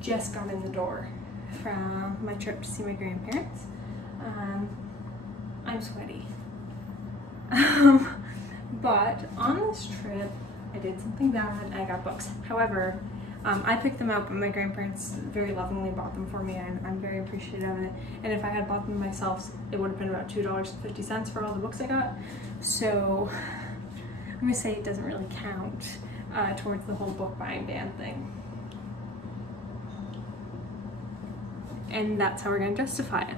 just got in the door from my trip to see my grandparents. I'm sweaty. But on this trip, I did something bad. I got books. However, I picked them out, but my grandparents very lovingly bought them for me, and I'm very appreciative of it. And if I had bought them myself, it would have been about $2.50 for all the books I got. So I'm gonna say it doesn't really count towards the whole book buying ban thing. And that's how we're gonna justify it.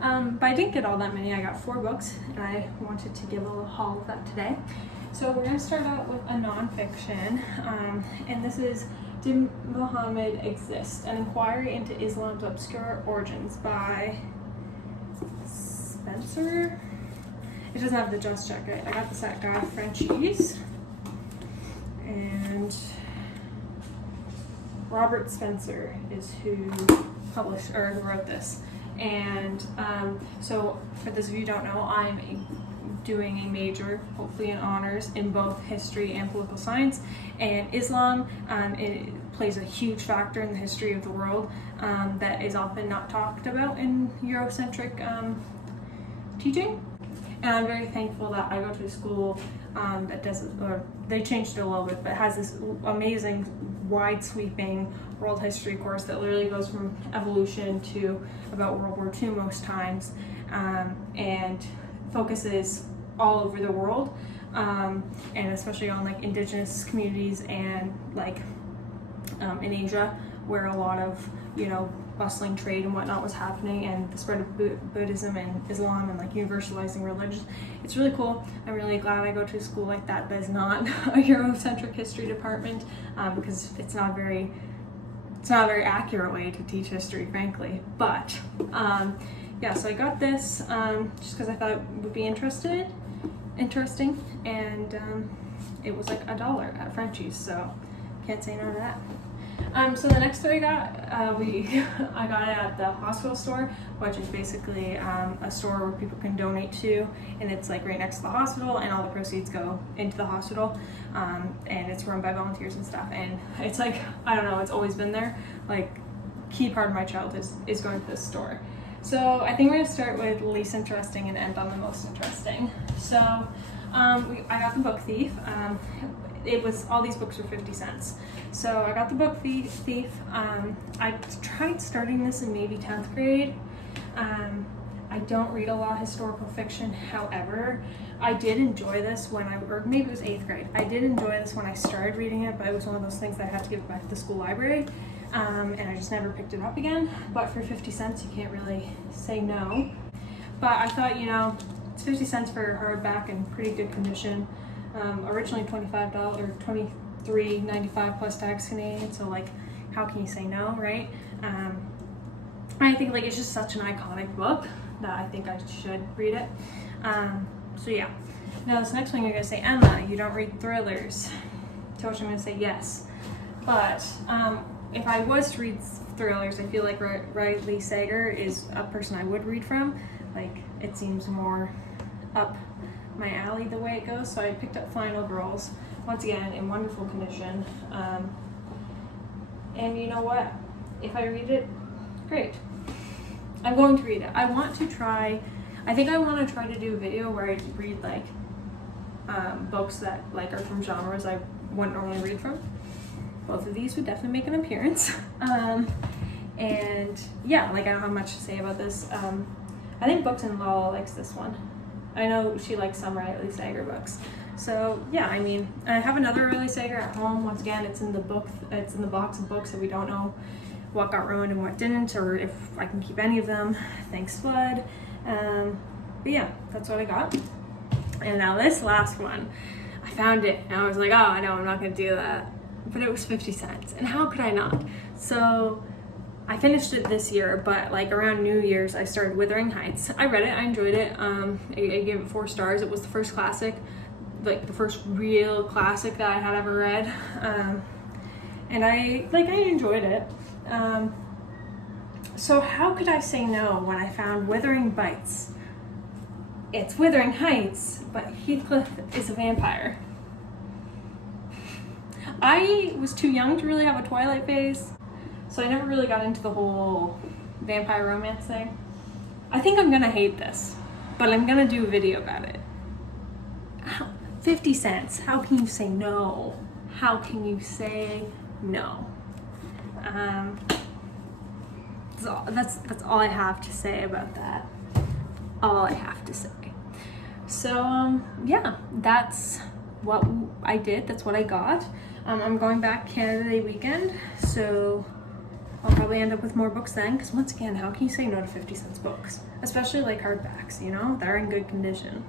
But I didn't get all that many. I got 4 books, and I wanted to give a little haul of that today. So we're gonna start out with a nonfiction, and this is Did Muhammad Exist? An Inquiry into Islam's Obscure Origins by Spencer. It doesn't have the just check, right? I got this at Guy Frenchies. And Robert Spencer is who published or who wrote this. And so for those of you who don't know, I'm doing a major, hopefully in honors, in both history and political science. And Islam, it plays a huge factor in the history of the world that is often not talked about in Eurocentric teaching. And I'm very thankful that I go to a school that doesn't, or they changed it a little bit, but has this amazing, wide-sweeping world history course that literally goes from evolution to about World War II most times, and focuses all over the world, and especially on like indigenous communities and like in Asia, where a lot of, you know, bustling trade and whatnot was happening, and the spread of Buddhism and Islam and like universalizing religions. It's really cool. I'm really glad I go to a school like that that is not a Eurocentric history department, because it's not a very accurate way to teach history, frankly. But yeah, so I got this just because I thought it would be interesting, and it was like $1 at Frenchie's, so can't say no to that. So the next story I got, I got it at the hospital store, which is basically a store where people can donate to, and it's like right next to the hospital, and all the proceeds go into the hospital, and it's run by volunteers and stuff. And it's like, I don't know, it's always been there. Like, key part of my childhood is going to this store. So I think we're gonna start with least interesting and end on the most interesting. So I got The Book Thief. It was, all these books were 50 cents. So I got The Book Thief. I tried starting this in maybe 10th grade. I don't read a lot of historical fiction. However, I did enjoy this when or maybe it was 8th grade. I did enjoy this when I started reading it, but it was one of those things that I had to give back to the school library. And I just never picked it up again. But for 50 cents, you can't really say no. But I thought, you know, it's 50 cents for a hardback in pretty good condition. Originally $25 or $23.95 plus tax Canadian, so like, how can you say no, right? I think like it's just such an iconic book that I think I should read it. So yeah. Now this next one, you're gonna say, Emma, you don't read thrillers. To which I'm gonna say yes. But if I was to read thrillers, I feel like Riley Sager is a person I would read from. Like, it seems more up my alley the way it goes. So I picked up Final Girls, once again in wonderful condition, and you know what, if I read it, great, I'm going to read it. I think I want to try to do a video where I read like books that like are from genres I wouldn't normally read from. Both of these would definitely make an appearance. And yeah, like I don't have much to say about this. I think Books and Law likes this one. I know she likes some Riley Sager books. So yeah, I mean, I have another Riley Sager at home. Once again, it's in the box of books that we don't know what got ruined and what didn't, or if I can keep any of them. Thanks, Flood. But yeah, that's what I got. And now this last one, I found it and I was like, oh no, I'm not gonna do that. But it was 50 cents, and how could I not? So I finished it this year, but like around New Year's, I started Withering Heights. I read it, I enjoyed it. I gave it 4 stars. It was the first classic, like the first real classic that I had ever read. And I enjoyed it. So how could I say no when I found Withering Bites? It's Withering Heights, but Heathcliff is a vampire. I was too young to really have a Twilight phase, So I never really got into the whole vampire romance thing. I think I'm gonna hate this, but I'm gonna do a video about it. 50 cents, how can you say no? How can you say no? That's all I have to say about that. All I have to say. So yeah, that's what I did. That's what I got. I'm going back Canada Day weekend, so I'll probably end up with more books then, because once again, how can you say no to 50 cents books? Especially like hardbacks, you know? They're in good condition.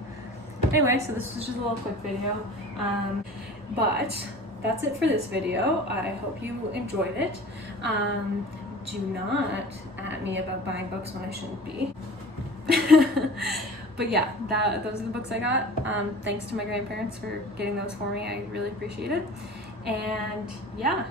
Anyway, so this is just a little quick video. But that's it for this video. I hope you enjoyed it. Do not at me about buying books when I shouldn't be. But yeah, those are the books I got. Thanks to my grandparents for getting those for me. I really appreciate it. And yeah,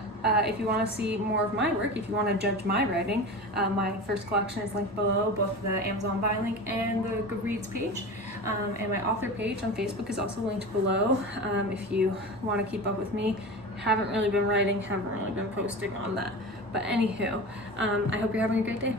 if you want to see more of my work, if you want to judge my writing, my first collection is linked below, both the Amazon buy link and the Goodreads page. And my author page on Facebook is also linked below if you want to keep up with me. Haven't really been writing, haven't really been posting on that. But anywho, I hope you're having a great day.